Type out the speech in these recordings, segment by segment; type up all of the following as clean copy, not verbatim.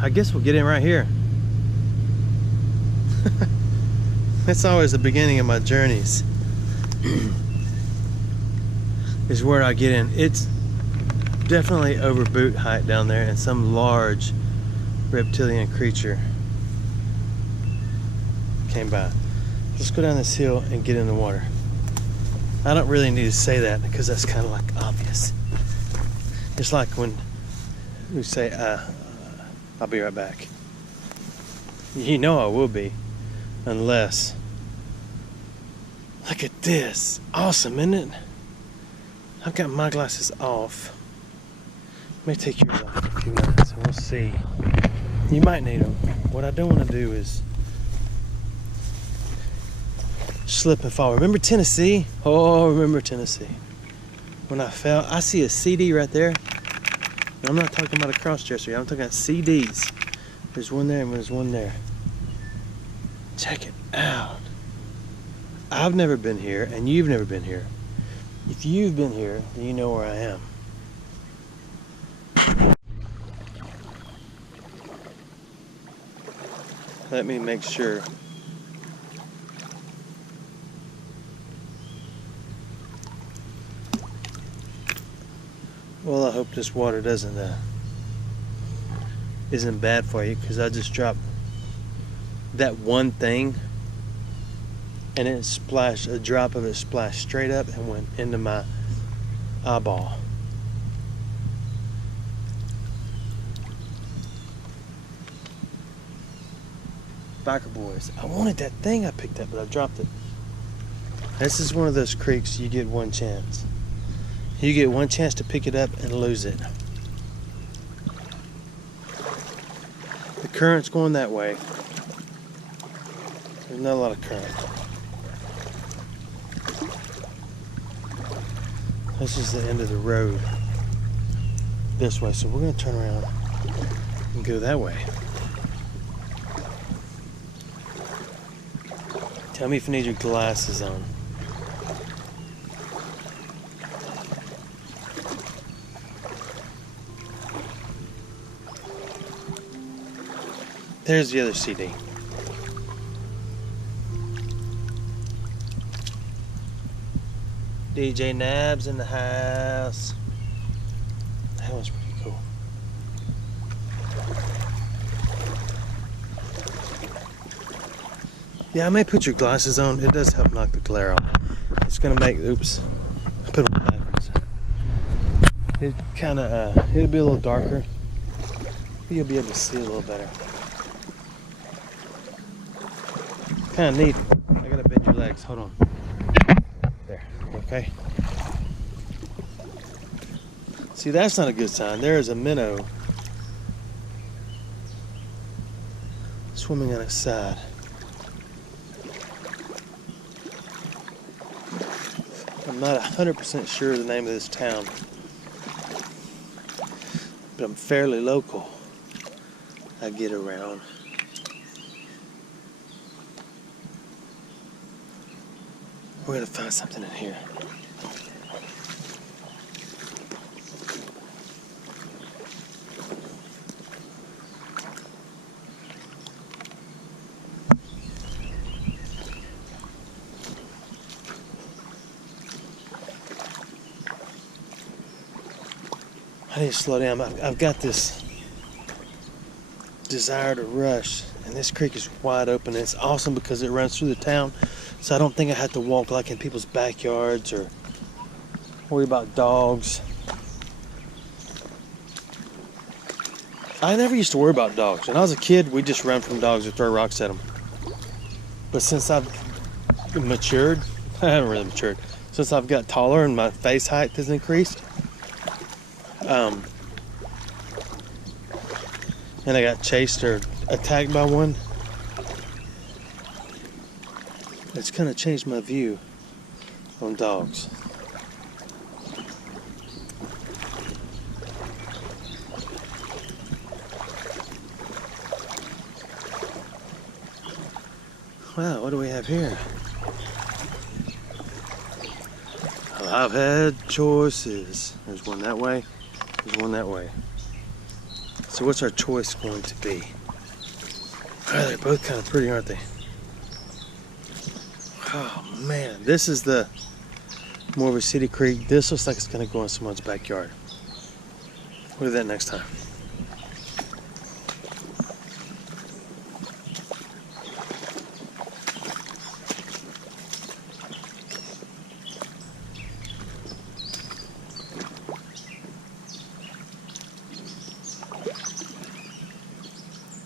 I guess we'll get in right here. That's always the beginning of my journeys. Is where I get in. It's definitely over boot height down there, and some large reptilian creature came by. Let's go down this hill and get in the water. I don't really need to say that because that's kind of like obvious. It's like when we say, I'll be right back. You know I will be, unless. Look at this. Awesome, isn't it? I've got my glasses off. Let me take yours off for a few minutes and we'll see. You might need them. What I don't want to do is slip and fall. Remember Tennessee? Oh, remember Tennessee. When I fell, I see a CD right there. And I'm not talking about a cross-dresser. I'm talking about CDs. There's one there and there's one there. Check it out. I've never been here and you've never been here. If you've been here, then you know where I am. Let me make sure. Well, I hope this water isn't bad for you, because I just dropped that one thing and it splashed, a drop of it splashed straight up and went into my eyeball. Biker boys, I wanted that thing I picked up, but I dropped it. This is one of those creeks you get one chance. You get one chance to pick it up and lose it. The current's going that way. There's not a lot of current. This is the end of the road this way, so we're going to turn around and go that way. Tell me if you need your glasses on. There's the other CD. DJ Nabs in the house. That was pretty cool. Yeah, I may put your glasses on. It does help knock the glare off. It's gonna make, oops, I put them backwards. It kind of, it'll be a little darker. But you'll be able to see a little better. Kind of neat. I gotta bend your legs. Hold on. There. Okay. See, that's not a good sign. There is a minnow swimming on its side. I'm not 100% sure of the name of this town, but I'm fairly local. I get around. We're gonna find something in here. I need to slow down. I've got this desire to rush, and this creek is wide open. It's awesome because it runs through the town, so I don't think I have to walk like in people's backyards or worry about dogs. I never used to worry about dogs. When I was a kid, we'd just run from dogs or throw rocks at them. But since I've matured, I haven't really matured, since I've got taller and my face height has increased, and I got chased or attacked by one, it's kind of changed my view on dogs. Wow, what do we have here? Well, I've had choices. There's one that way, there's one that way. So what's our choice going to be? Oh, they're both kind of pretty, aren't they? Oh man, this is the more of a city creek. This looks like it's gonna go in someone's backyard. We'll do that next time.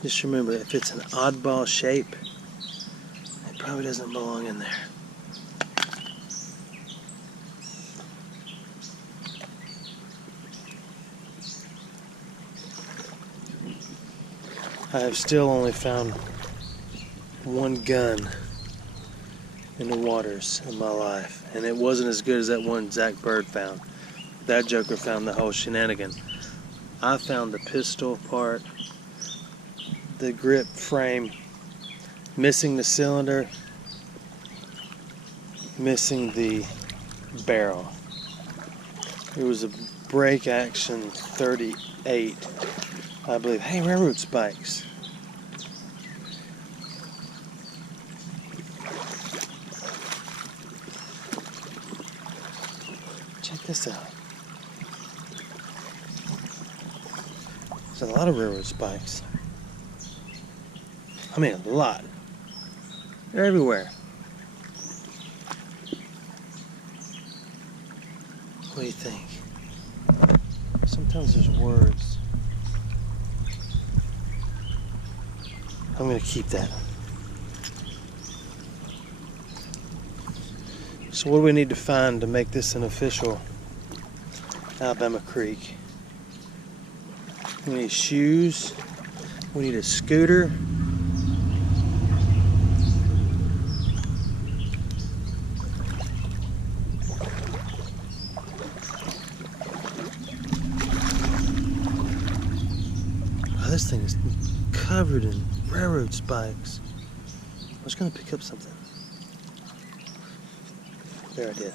Just remember, if it's an oddball shape, it probably doesn't belong in there. I have still only found one gun in the waters in my life, and it wasn't as good as that one Zach Bird found. That joker found the whole shenanigan. I found the pistol part, the grip frame, missing the cylinder, missing the barrel. It was a break action 38, I believe. Hey, railroad spikes. Check this out. There's a lot of railroad spikes. I mean, a lot. They're everywhere. What do you think? Sometimes there's words. I'm going to keep that. So what do we need to find to make this an official Alabama Creek? We need shoes. We need a scooter. This thing is covered in railroad spikes. I was going to pick up something. There, I did.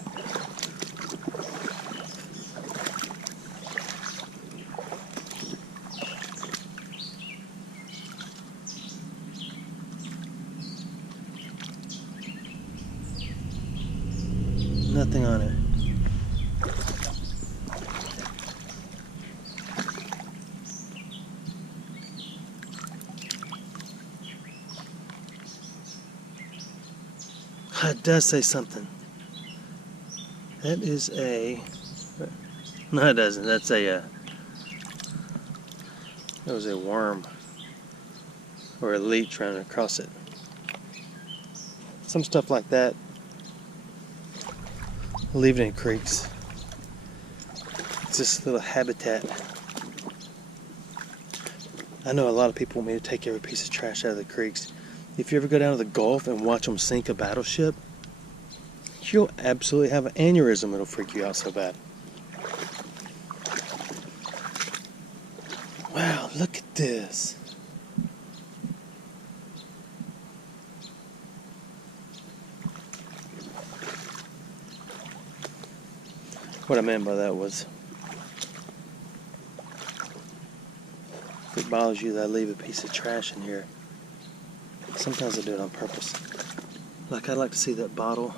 Nothing on it. It does say something. That is a... No, it doesn't. That's a... That was a worm. Or a leech running across it. Some stuff like that. Leave it in creeks. It's just a little habitat. I know a lot of people want me to take every piece of trash out of the creeks. If you ever go down to the Gulf and watch them sink a battleship, you'll absolutely have an aneurysm. It'll freak you out so bad. Wow, look at this. What I meant by that was, if it bothers you that I leave a piece of trash in here, sometimes I do it on purpose. Like, I'd like to see that bottle,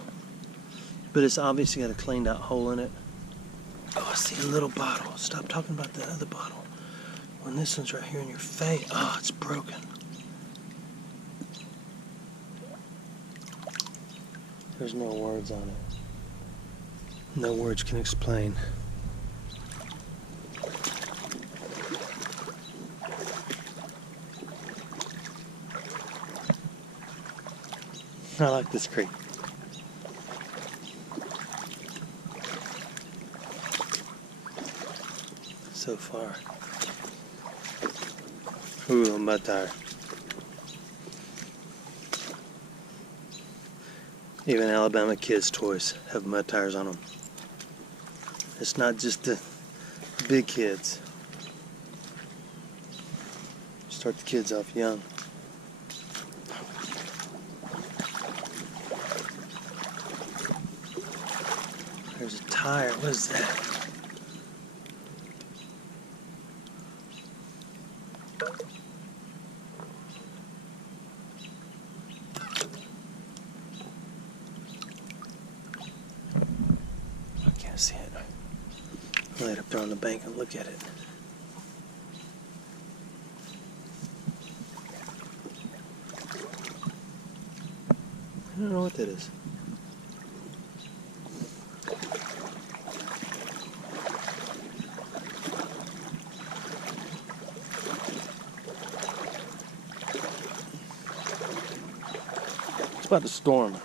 but it's obviously got a cleaned out hole in it. Oh, I see a little bottle. Stop talking about that other bottle. When this one's right here in your face, oh, it's broken. There's no words on it. No words can explain. I like this creek. So far. Ooh, a mud tire. Even Alabama kids' toys have mud tires on them. It's not just the big kids. Start the kids off young. There's a tire. What is that? I can't see it. I'll lay it up there on the bank and look at it. I don't know what that is. It's about to storm.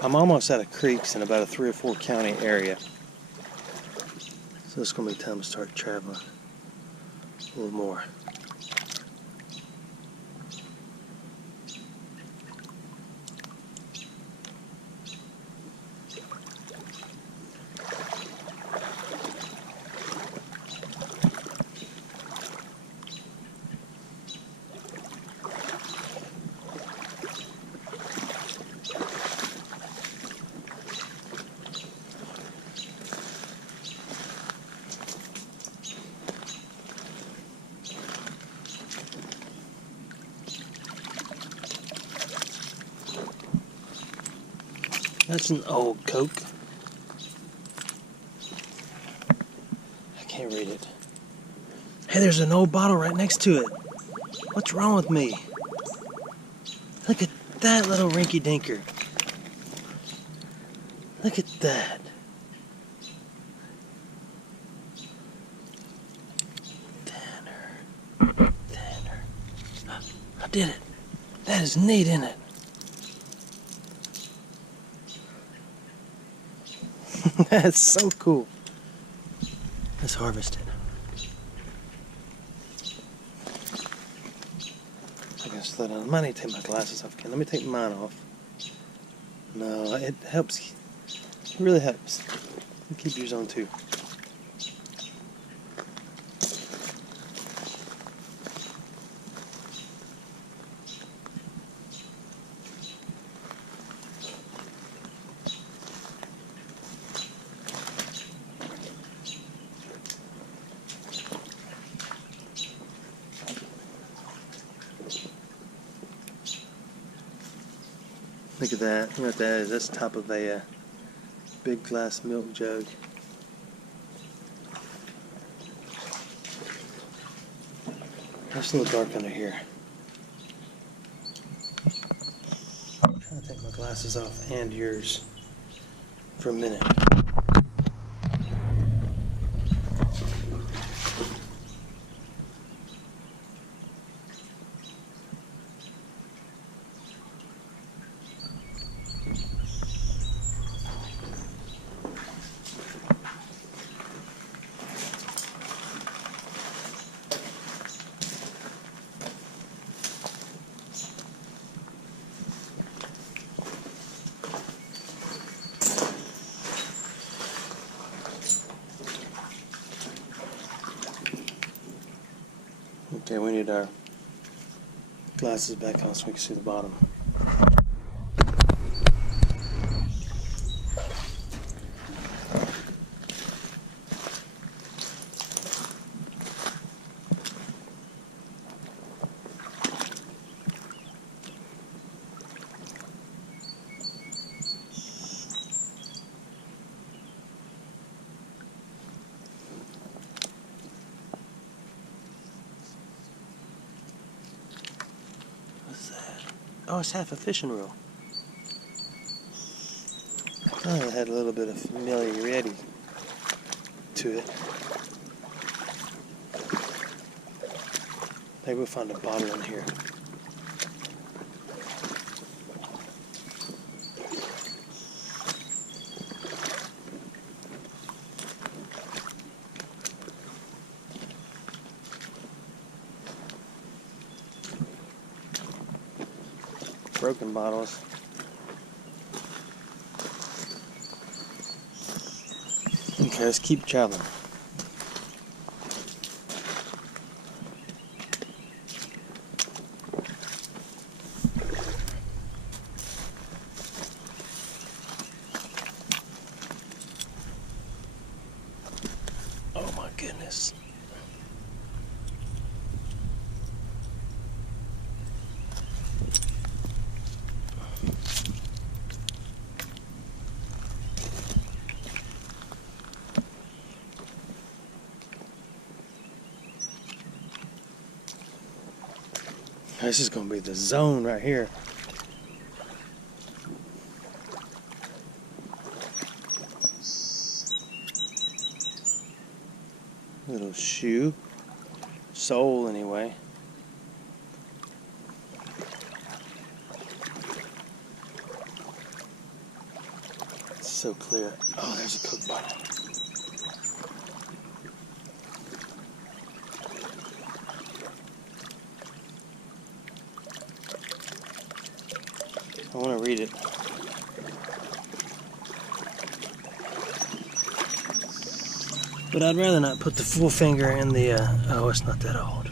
I'm almost out of creeks in about a 3 or 4 county area. So it's going to be time to start traveling a little more. That's an old Coke. I can't read it. Hey, there's an old bottle right next to it. What's wrong with me? Look at that little rinky dinker. Look at that. Thinner. I did it. That is neat, isn't it? That's so cool. Let's harvest it. I can slow down. I might need to take my glasses off again. Let me take mine off. No, it helps. It really helps. You keep yours on too. Look at that. Look what that is. That's the top of a big glass milk jug. It's a little dark under here. I'm trying to take my glasses off and yours for a minute. Okay, we need our glasses back on so we can see the bottom. Oh, it's half a fishing reel. Oh, it had a little bit of familiarity to it. Maybe we'll find a bottle in here. Broken bottles. Okay, let's keep traveling. This is gonna be the zone right here. Little shoe. Sole anyway. It's so clear. Oh, there's a cook bottle. I want to read it. But I'd rather not put the full finger in the, oh, it's not that old.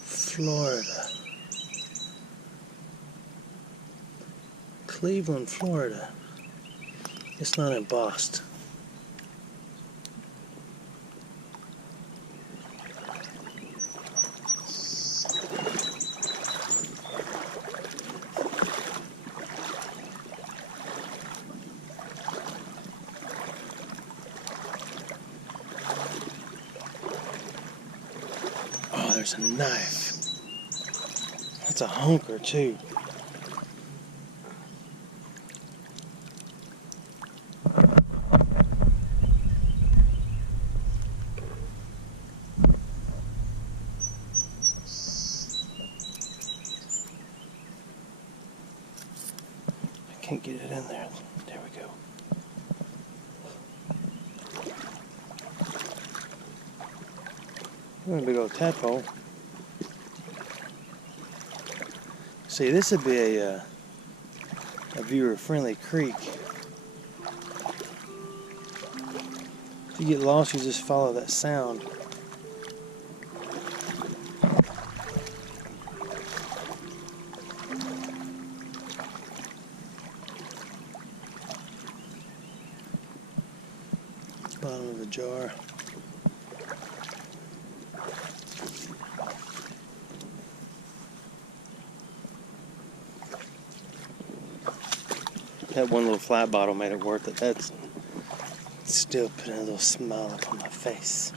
Florida. Cleveland, Florida. It's not embossed. Oh, there's a knife. That's a hunker too. Can't get it in there. There we go. A big old tadpole. See, this would be a viewer-friendly creek. If you get lost, you just follow that sound. Bottom of the jar. That one little flat bottle made it worth it. That's still putting a little smile upon my face.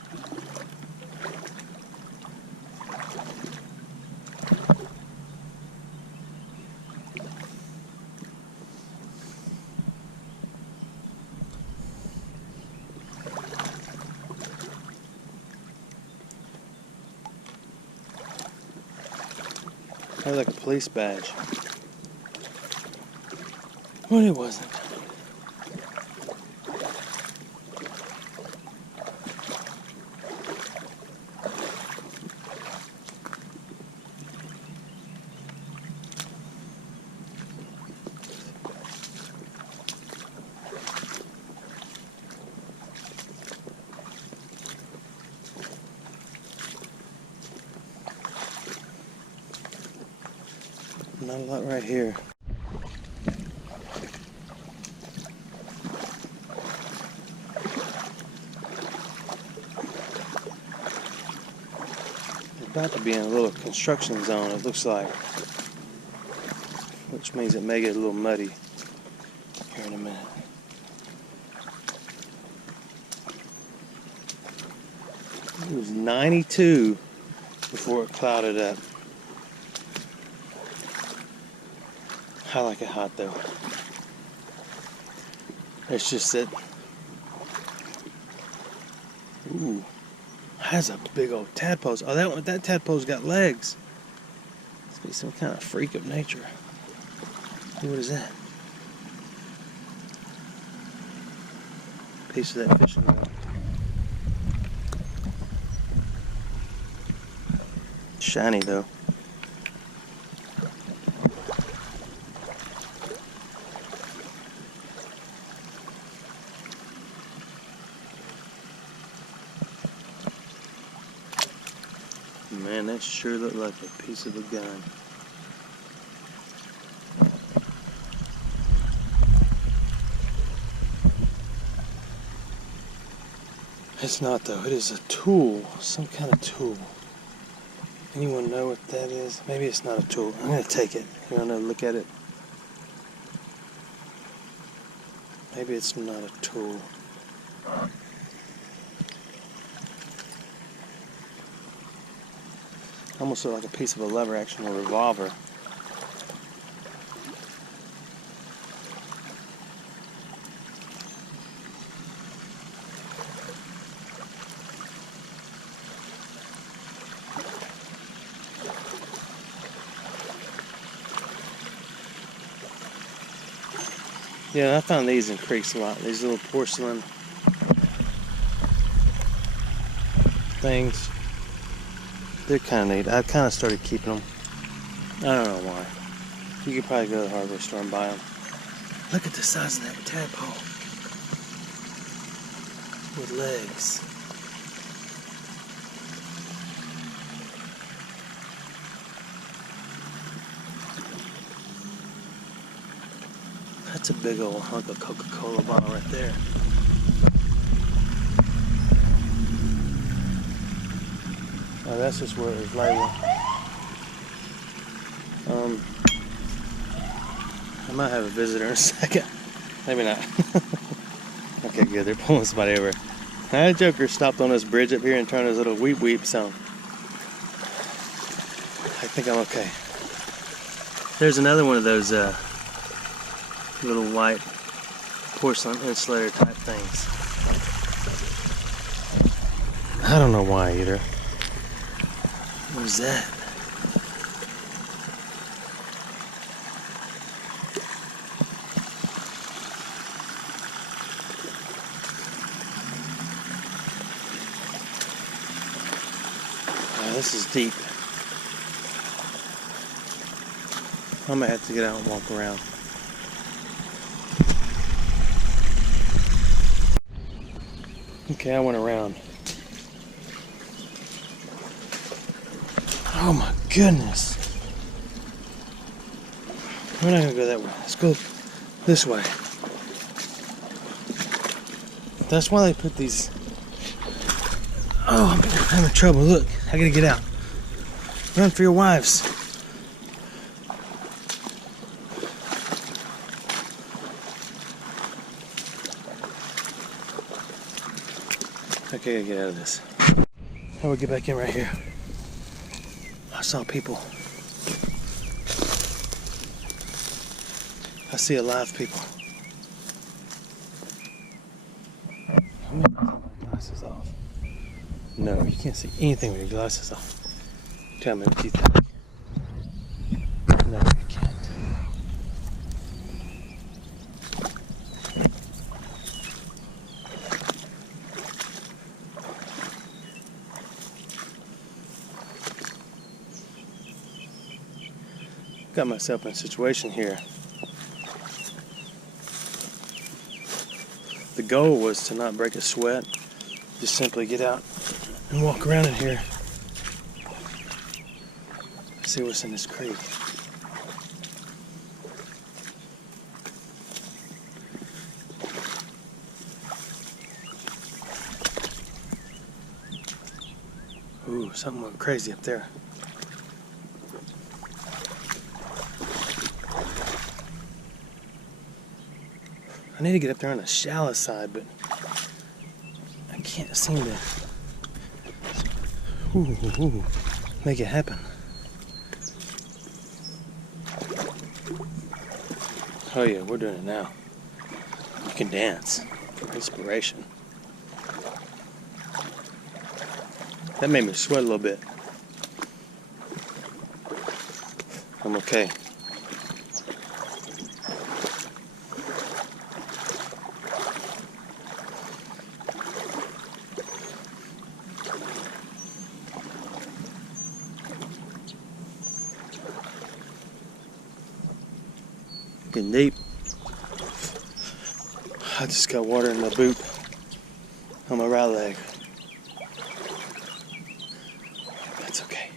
That was like a police badge. But it wasn't. Not a lot right here. About to be in a little construction zone, it looks like, which means it may get a little muddy here in a minute. It was 92 before it clouded up. I like it hot though. It's just that, ooh. Has a big old tadpole. Oh, that tadpole's got legs. Must be some kind of freak of nature. What is that? Piece of that fishing rod. Shiny though. Man, that sure looked like a piece of a gun. It's not though, it is a tool, some kind of tool. Anyone know what that is? Maybe it's not a tool. I'm gonna take it. You wanna look at it? Maybe it's not a tool. Almost look like a piece of a lever action or revolver. Yeah, I found these in creeks a lot. These little porcelain things. They're kind of neat. I kind of started keeping them. I don't know why. You could probably go to the hardware store and buy them. Look at the size of that tadpole. With legs. That's a big old hunk of Coca-Cola bottle right there. Oh, that's just where it was labeled. I might have a visitor in a second. Maybe not. Okay, good. They're pulling somebody over. That joker stopped on this bridge up here and turned his little weep weep sound. I think I'm okay. There's another one of those little white porcelain insulator type things. I don't know why either. What is that? This is deep. I might have to get out and walk around. Okay, I went around. Oh my goodness. We're not gonna go that way. Let's go this way. That's why they put these. Oh, I'm having trouble. Look, I gotta get out. Run for your wives. Okay, I gotta get out of this. How do we get back in right here? I saw people. I see alive people. I'm gonna take my glasses off. No, you can't see anything with your glasses off. Tell me what you think. No, you can't. Got myself in a situation here. The goal was to not break a sweat, just simply get out and walk around in here. See what's in this creek. Ooh, something went crazy up there. I need to get up there on the shallow side, but I can't seem to make it happen. Oh yeah, we're doing it now. You can dance. Inspiration. That made me sweat a little bit. I'm okay. Getting deep. I just got water in my boot on my right leg. That's okay.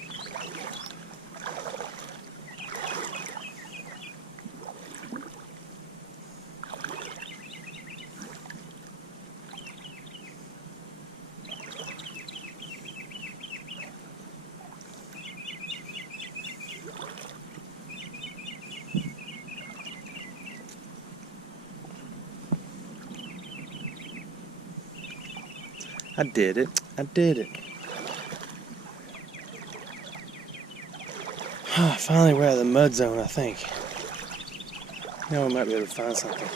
I did it. I did it. Finally, we're out of the mud zone, I think. Now we might be able to find something.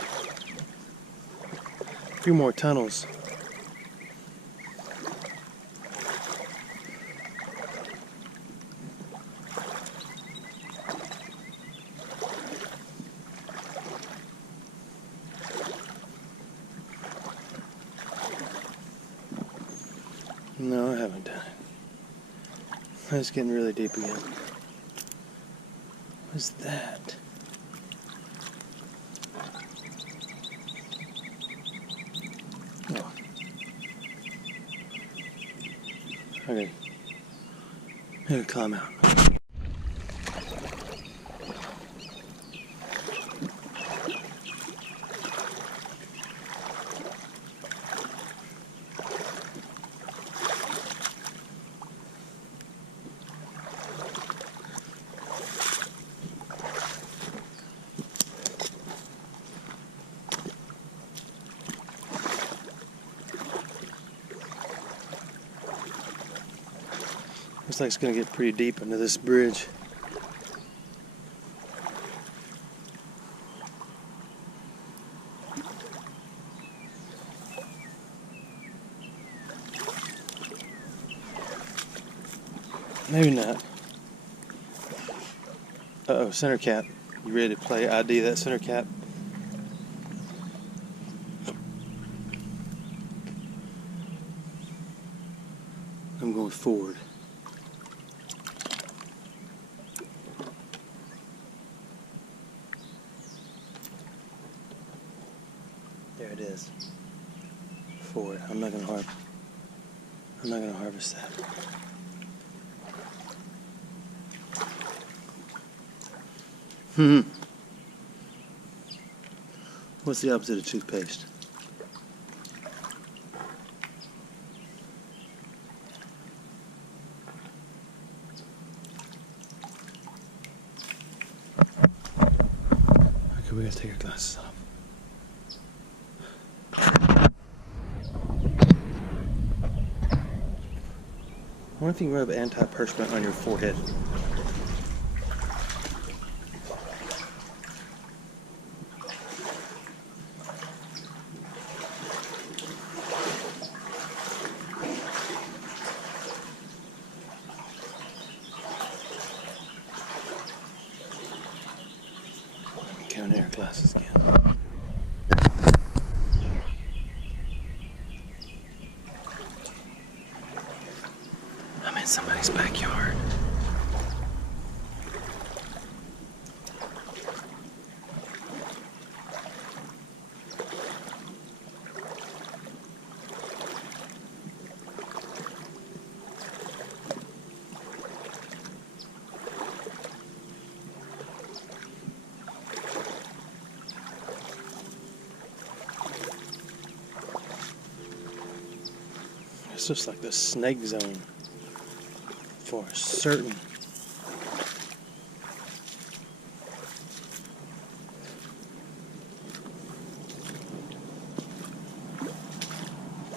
A few more tunnels. No, I haven't done it. It's getting really deep again. What's that? Oh. Okay. I'm gonna climb out. Looks like it's going to get pretty deep into this bridge. Maybe not. Uh-oh, center cap. You ready to play ID that center cap? I'm going forward. There it is. Forward. I'm not gonna harvest that. What's the opposite of toothpaste? Okay, we gotta take our glasses off. I wonder if you can rub antiperspirant on your forehead. Down there, glasses again. I'm in somebody's backyard. It's just like the snake zone for certain.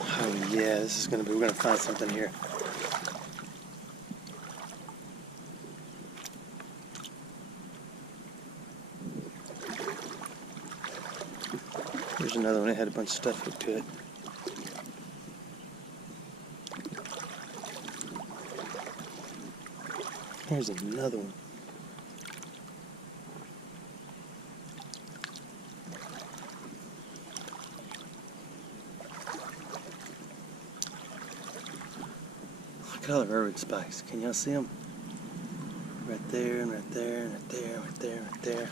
Oh yeah, this is gonna be, we're gonna find something here. There's another one, it had a bunch of stuff hooked to it. Here's another one. Look at all the railroad spikes. Can y'all see them? Right there, and right there, and right there, and right there, and right there.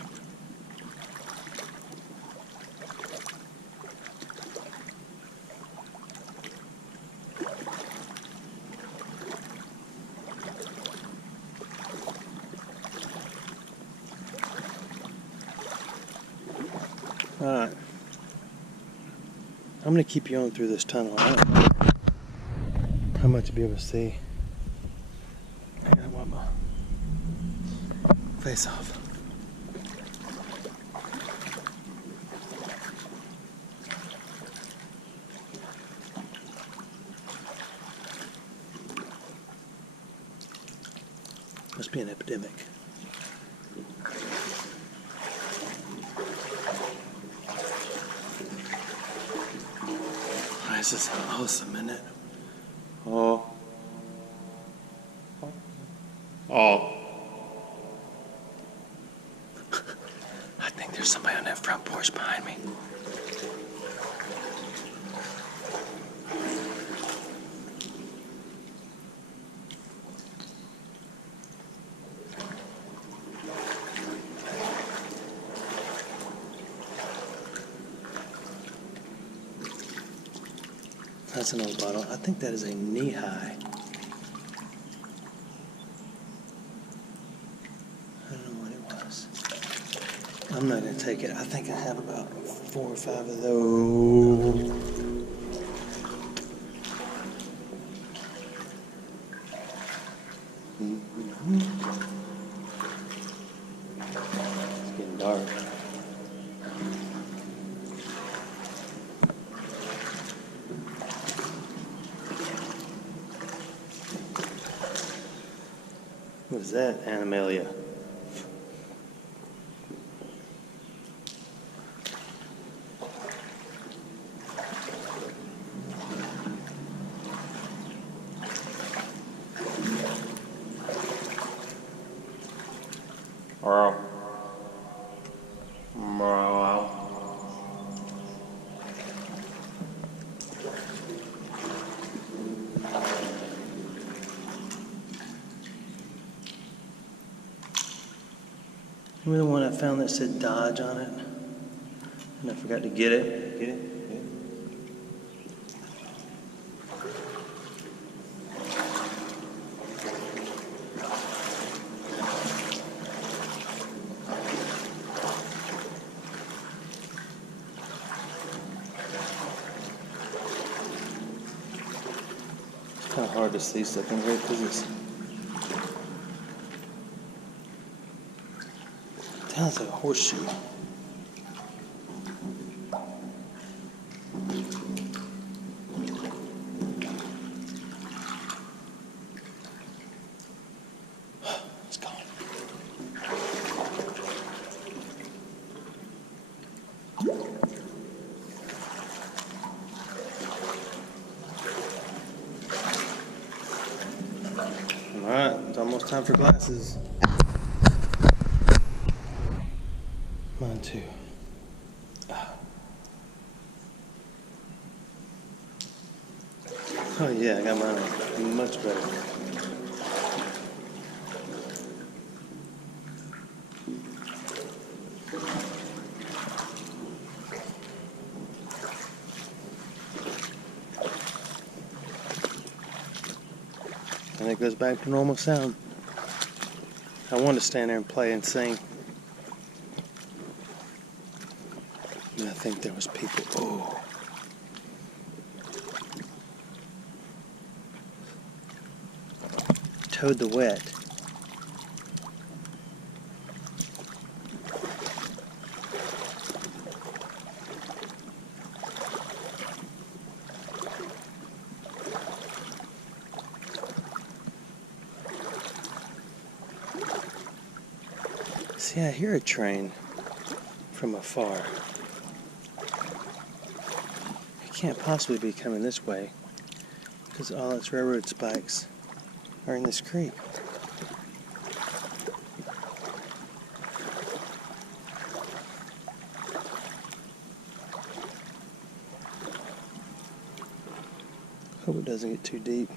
Alright. I'm going to keep you on through this tunnel. I don't know how much you'll be able to see. I gotta wipe my face off. Must be an epidemic. This is awesome, isn't it? Oh. Oh. I think there's somebody on that front porch behind me. That's an old bottle. I think that is a knee-high. I don't know what it was. I'm not going to take it. I think I have about 4 or 5 of those. It's getting dark. What is that? Animalia. Remember the one I found that said Dodge on it? And I forgot to get it? Get it? It's kind of hard to see stuff in here because it's sounds like a horseshoe. It's gone. All right, it's almost time for glasses. Mine too. Oh yeah, I got mine much better. And it goes back to normal sound. I want to stand there and play and sing. I think there was people. Oh. Toad the Wet. See, I hear a train from afar. Can't possibly be coming this way because all its railroad spikes are in this creek. Hope it doesn't get too deep.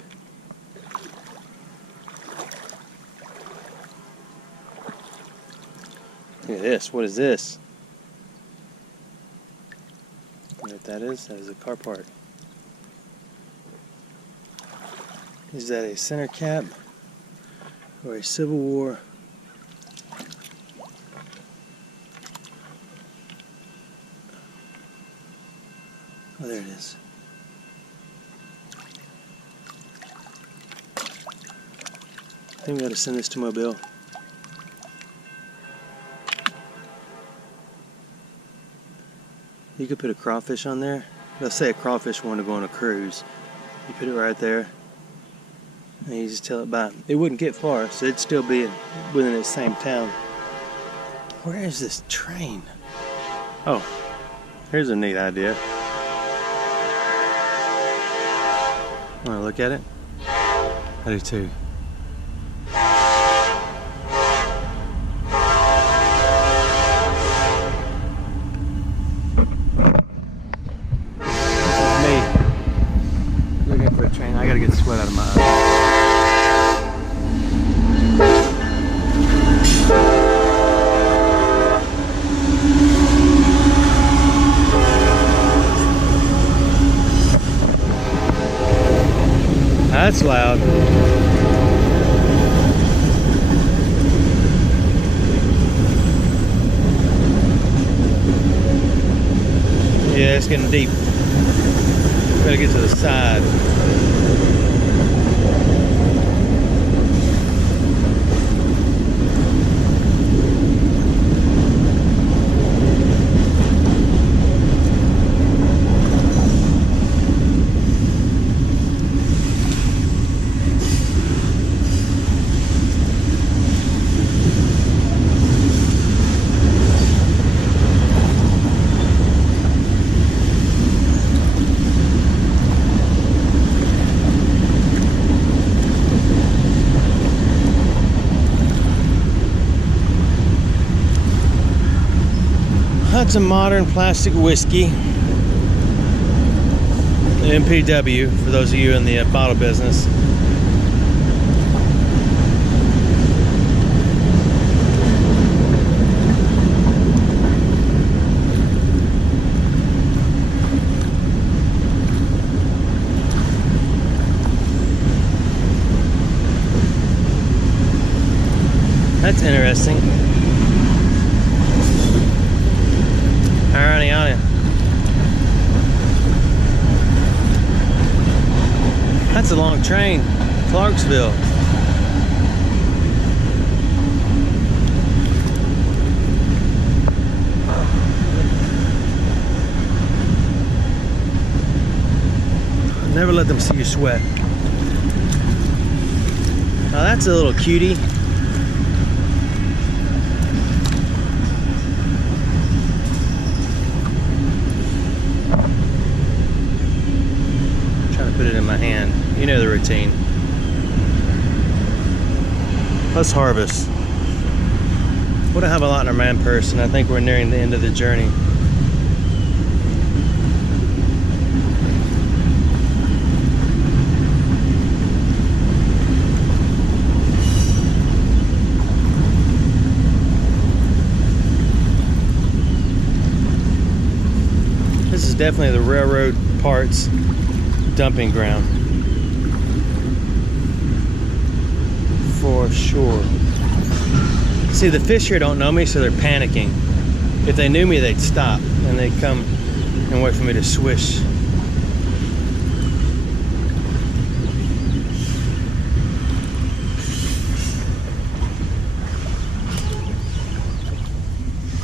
Look at this. What is this? You know what that is? That is a car part. Is that a center cap or a Civil War? Oh, there it is. I think we got to send this to Mobile. You could put a crawfish on there. Let's say a crawfish wanted to go on a cruise. You put it right there. And you just tell it by. It wouldn't get far, so it'd still be within the same town. Where is this train? Oh, here's a neat idea. Want to look at it? I do too. Looking for a train. I gotta get the sweat out of my eyes. That's loud. Yeah, it's getting deep. Gotta get to the side. That's a modern plastic whiskey. MPW, for those of you in the bottle business. That's interesting. Alrighty, on it. That's a long train. Clarksville. Never let them see you sweat. Now that's a little cutie. Put it in my hand. You know the routine. Let's harvest. We don't have a lot in our man purse, and I think we're nearing the end of the journey. This is definitely the railroad parts dumping ground for sure. See, the fish here don't know me, so they're panicking. If they knew me, they'd stop and they'd come and wait for me to swish.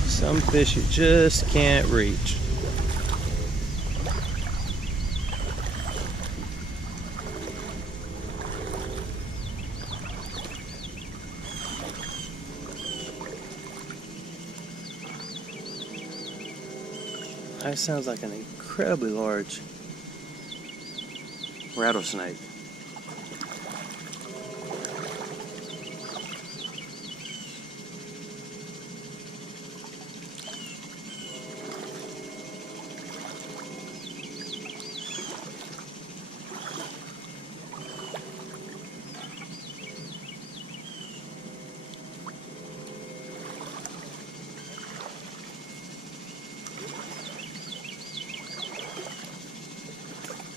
Some fish you just can't reach. That sounds like an incredibly large rattlesnake.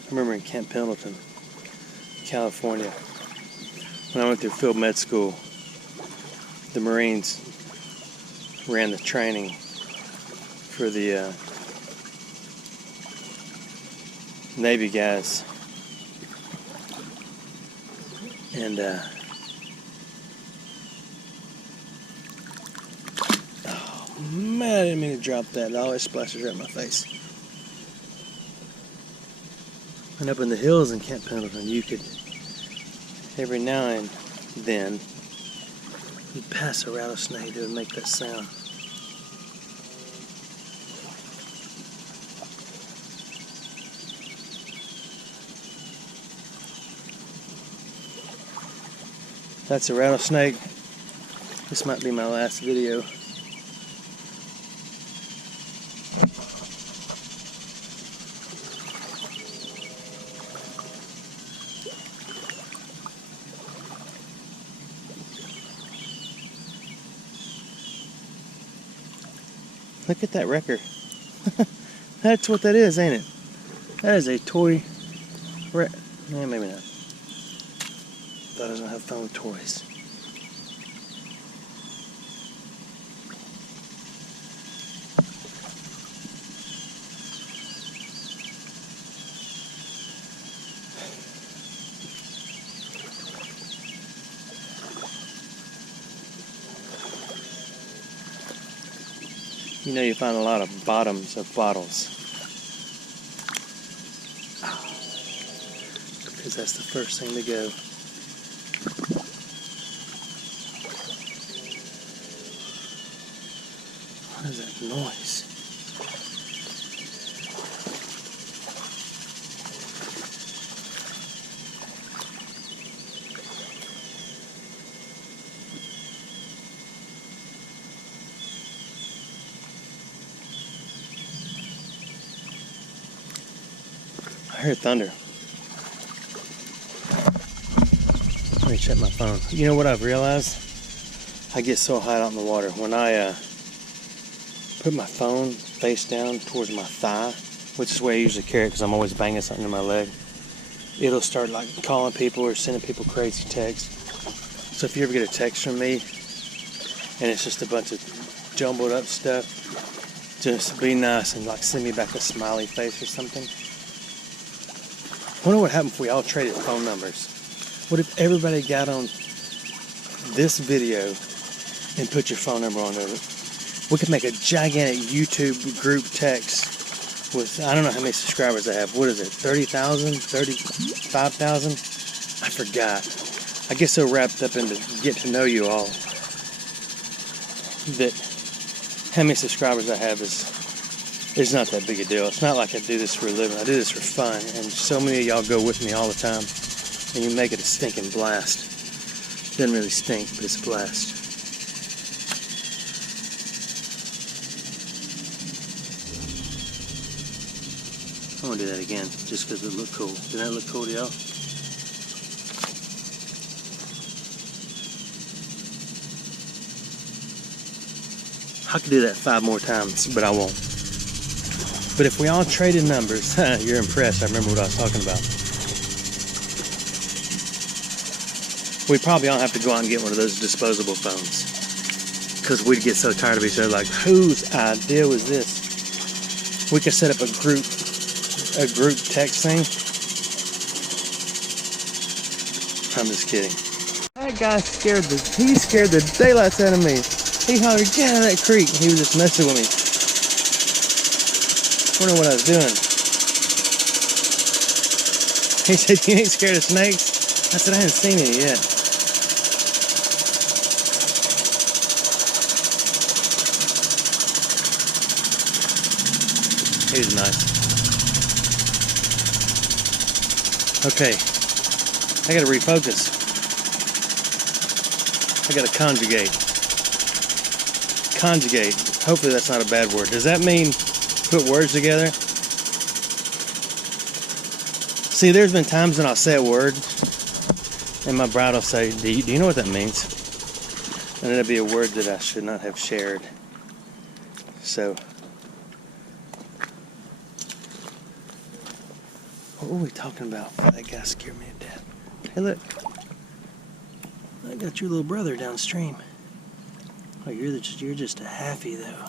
I remember in Camp Pendleton, California, when I went through field med school, the Marines ran the training for the Navy guys. And oh man, I didn't mean to drop that. It always splashes right in my face. And up in the hills in Camp Pendleton, you could every now and then you'd pass a rattlesnake that would make that sound. That's a rattlesnake. This might be my last video. Look at that wrecker. That's what that is, ain't it? That is a toy wreck. No, maybe not. That doesn't have fun with toys. You know, you find a lot of bottoms of bottles. Because that's the first thing to go. What is that noise? I heard thunder. Let me check my phone. You know what I've realized? I get so hot out in the water. When I put my phone face down towards my thigh, which is where I usually carry it because I'm always banging something in my leg, it'll start like calling people or sending people crazy texts. So if you ever get a text from me and it's just a bunch of jumbled up stuff, just be nice and like send me back a smiley face or something. I wonder what happened if we all traded phone numbers. What if everybody got on this video and put your phone number on it? We could make a gigantic YouTube group text with, I don't know how many subscribers I have. What is it, 30,000, 35,000? I forgot. I get so wrapped up into get to know you all that how many subscribers I have is it's not that big a deal. It's not like I do this for a living. I do this for fun, and so many of y'all go with me all the time, and you make it a stinking blast. It doesn't really stink, but it's a blast. I'm gonna do that again, just because it looked cool. Didn't that look cool to y'all? I could do that 5 more times, but I won't. But if we all traded numbers, you're impressed. I remember what I was talking about. We probably all have to go out and get one of those disposable phones, because we'd get so tired of each other. Like, whose idea was this? We could set up a group text thing. I'm just kidding. That guy scared the daylights out of me. He hollered, "Get out of that creek!" He was just messing with me. I wonder what I was doing. He said, "You ain't scared of snakes?" I said, "I haven't seen any yet." He was nice. Okay, I gotta refocus. I gotta conjugate. Conjugate. Hopefully that's not a bad word. Does that mean put words together? See, there's been times when I'll say a word and my bride will say, do you know what that means? And it'll be a word that I should not have shared. So, what were we talking about? That guy scared me to death. Hey, look. I got your little brother downstream. Oh, you're just a halfie, though.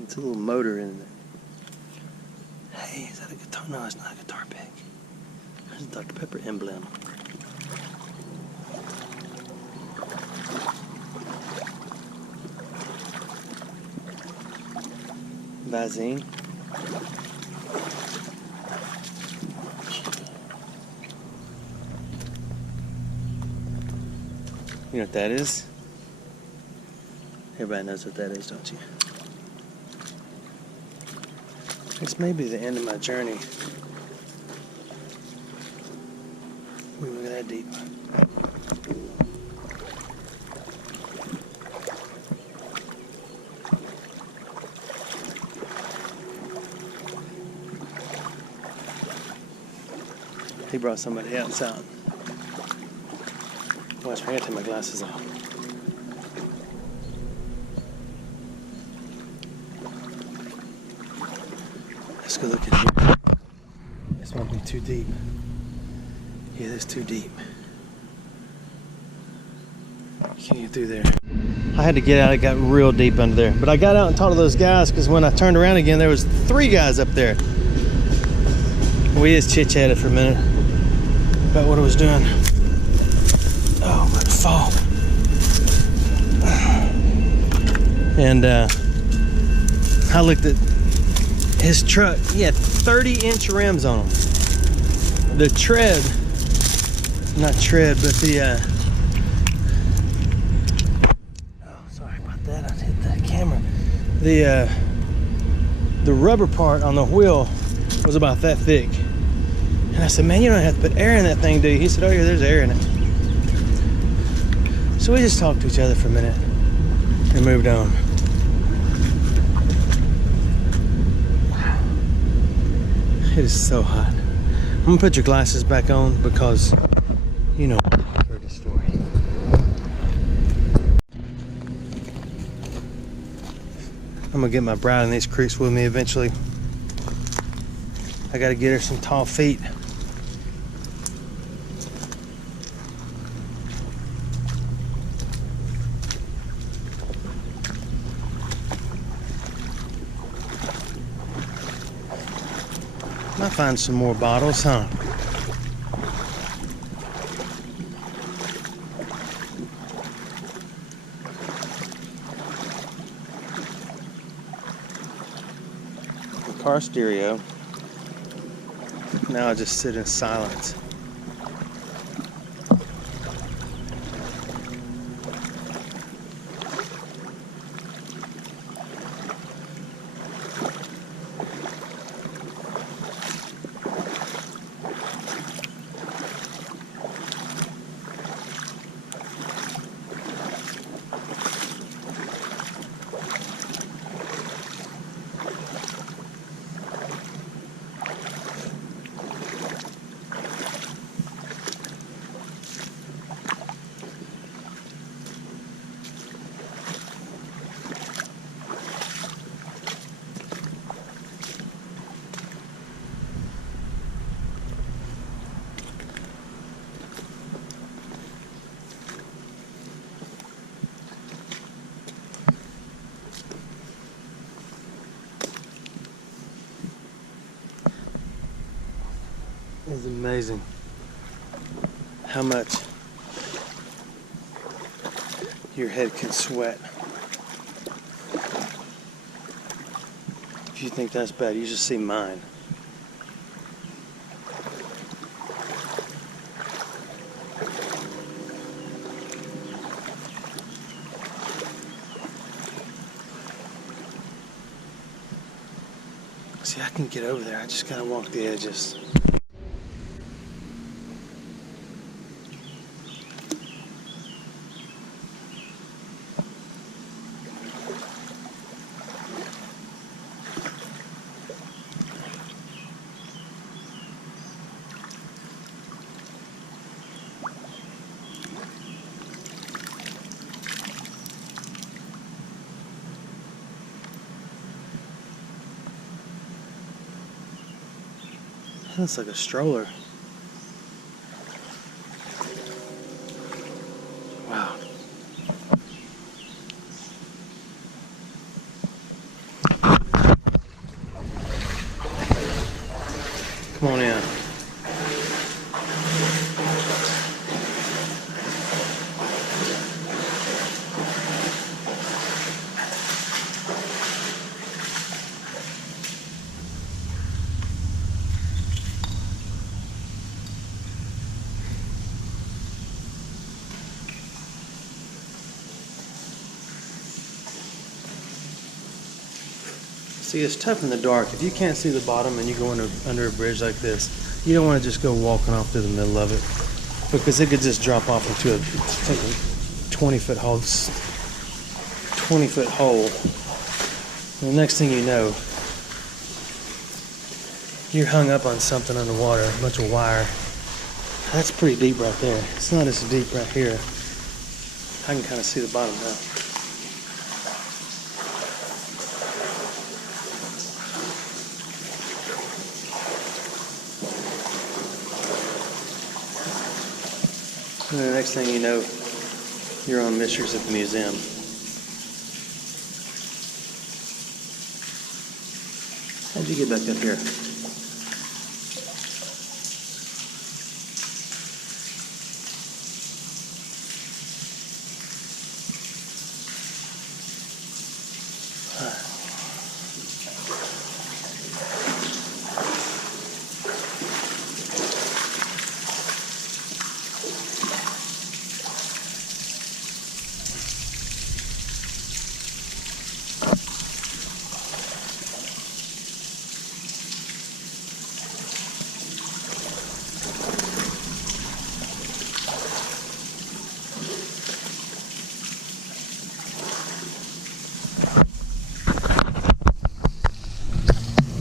It's a little motor in it. Hey, is that a guitar? No, it's not a guitar pick. There's a Dr. Pepper emblem. Visine. You know what that is? Everybody knows what that is, don't you? This may be the end of my journey. Ooh, look at that deep. He brought somebody else out. Watch, I gotta take my glasses off. Let's go look in here. This might be too deep. Yeah, that's too deep. Can't get through there. I had to get out, it got real deep under there. But I got out and talked to those guys because when I turned around again, there was 3 guys up there. We just chit-chatted for a minute about what I was doing. Oh, I'm gonna fall. And I looked at his truck. He had 30-inch rims on him. The tread, not tread, but the oh, sorry about that. I hit the camera. The rubber part on the wheel was about that thick. And I said, man, you don't have to put air in that thing, do you? He said, oh yeah, there's air in it. So we just talked to each other for a minute and moved on. It is so hot. I'm gonna put your glasses back on because you know I've heard the story. I'm gonna get my bride in these creeks with me eventually. I gotta get her some tall feet. Might find some more bottles, huh? The car stereo. Now I just sit in silence. It's amazing how much your head can sweat. If you think that's bad, you should see mine. See, I can get over there. I just gotta walk the edges. That's like a stroller. Wow. Come on in. See, it's tough in the dark. If you can't see the bottom and you go under a bridge like this, you don't want to just go walking off through the middle of it, because it could just drop off into a 20-foot hole. 20-foot hole. And the next thing you know, you're hung up on something underwater, a bunch of wire. That's pretty deep right there. It's not as deep right here. I can kind of see the bottom now. And the next thing you know, you're on Mysteries at the Museum. How'd you get back up here?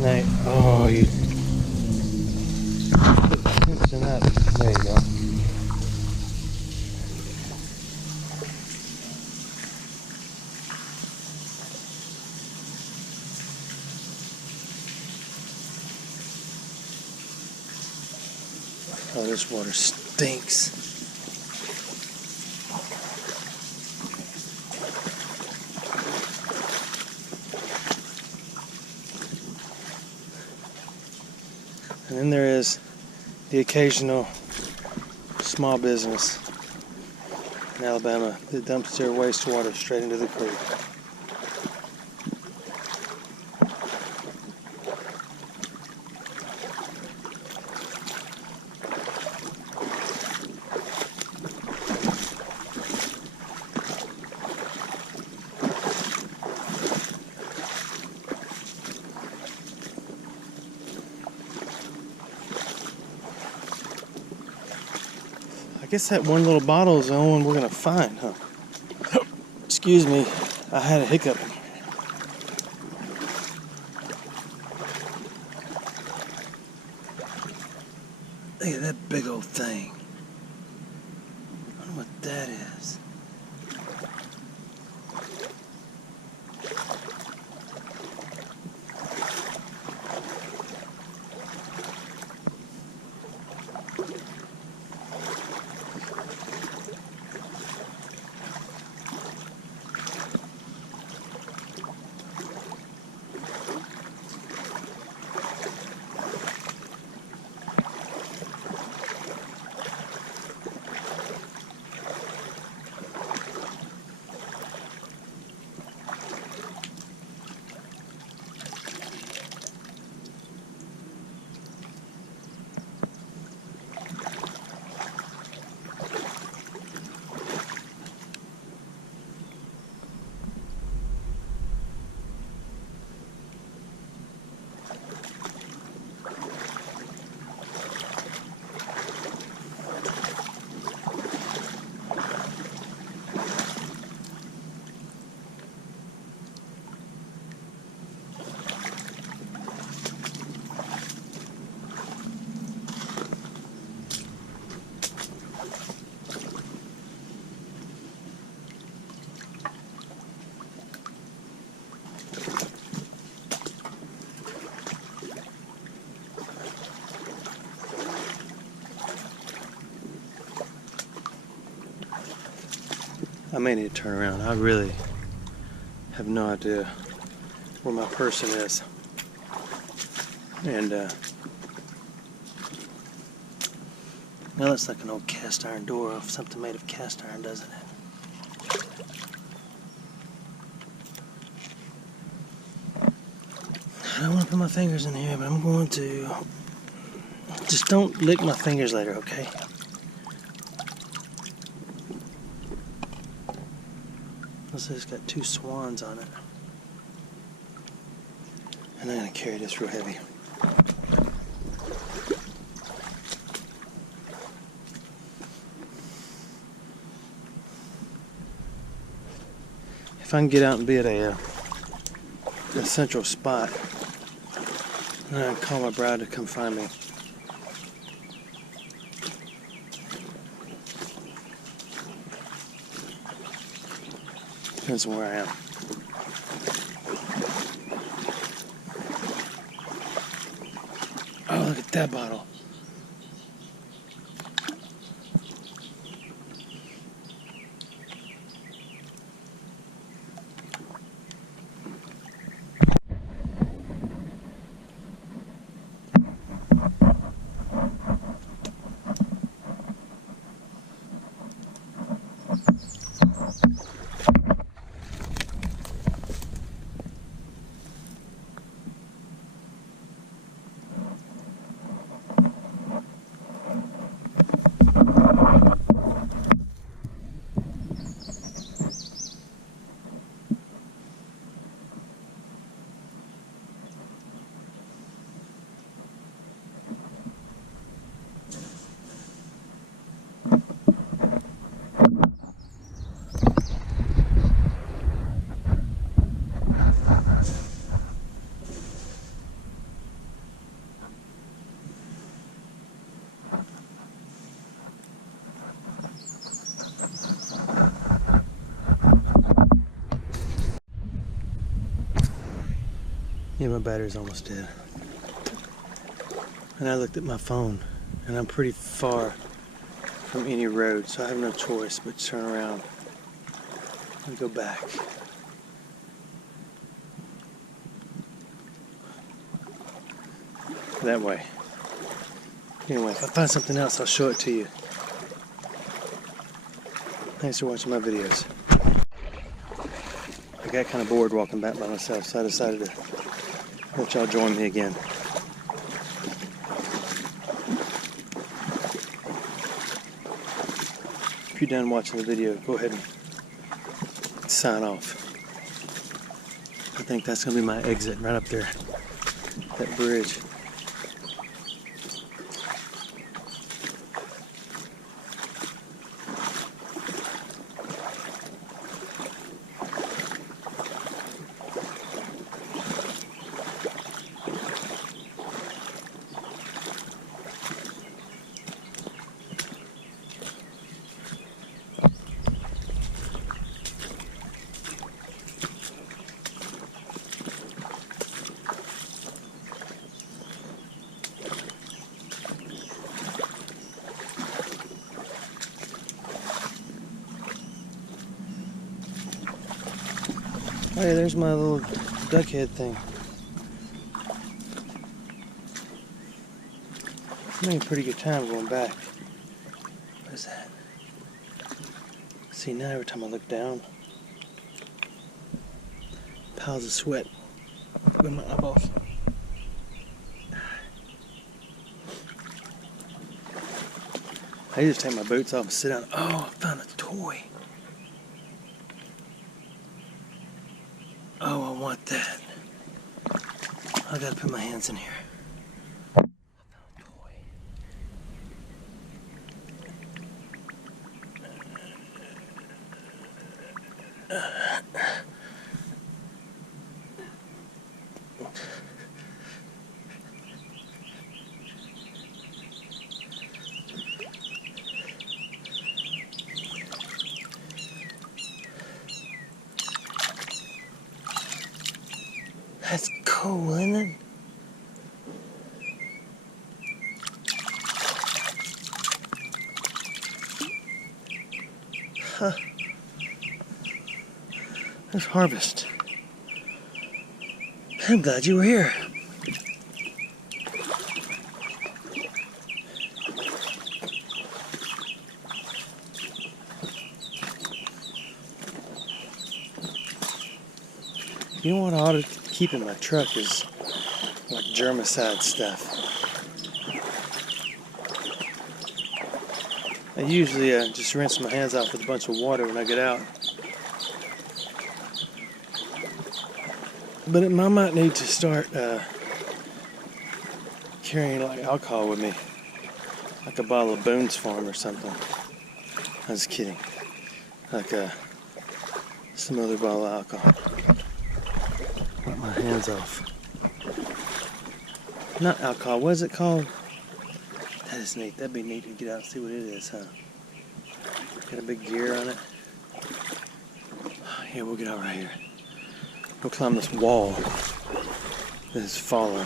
Nate, oh, you put a pinch in that. There you go. Oh, this water stinks. And then there is the occasional small business in Alabama that dumps their wastewater straight into the creek. I guess that one little bottle is the only one we're gonna find, huh? Excuse me, I had a hiccup. Look at that big old thing. I wonder what that is. I may need to turn around. I really have no idea where my person is. And now that's like an old cast iron door of something made of cast iron, doesn't it? I don't want to put my fingers in here, but I'm going to. Just don't lick my fingers later, okay? It's got two swans on it. not gonna carry this real heavy. If I can get out and be at a central spot, then I'll call my bride to come find me. Depends on where I am. Oh, look at that bottle. Yeah, my battery's almost dead. And I looked at my phone, and I'm pretty far from any road, so I have no choice but to turn around and go back. That way. Anyway, if I find something else, I'll show it to you. Thanks for watching my videos. I got kind of bored walking back by myself, so I decided to let y'all join me again. If you're done watching the video, go ahead and sign off. I think that's going to be my exit right up there, that bridge. Oh yeah, there's my little duck head thing. I'm having a pretty good time going back. What is that? See, now every time I look down, piles of sweat in my eyeballs. I just take my boots off and sit down. Oh, I found a toy. Oh, I want that. I gotta put my hands in here. I found a toy. That's cool, isn't it? Huh. There's harvest. I'm glad you were here. You know what I ought to keep in my truck is like germicide stuff. I usually just rinse my hands off with a bunch of water when I get out. But I might need to start carrying like alcohol with me, like a bottle of Boone's Farm or something. I'm just kidding. Like some other bottle of alcohol. Wipe my hands off. Not alcohol. What is it called? That is neat. That'd be neat to get out and see what it is, huh? Got a big gear on it. Yeah, we'll get out right here. We'll climb this wall that is falling.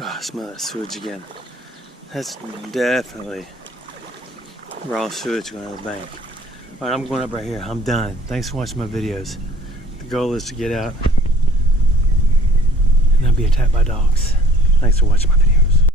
Oh, I smell that sewage again. That's definitely raw sewage going out of the bank. Alright, I'm going up right here. I'm done. Thanks for watching my videos. The goal is to get out and not be attacked by dogs. Thanks for watching my videos.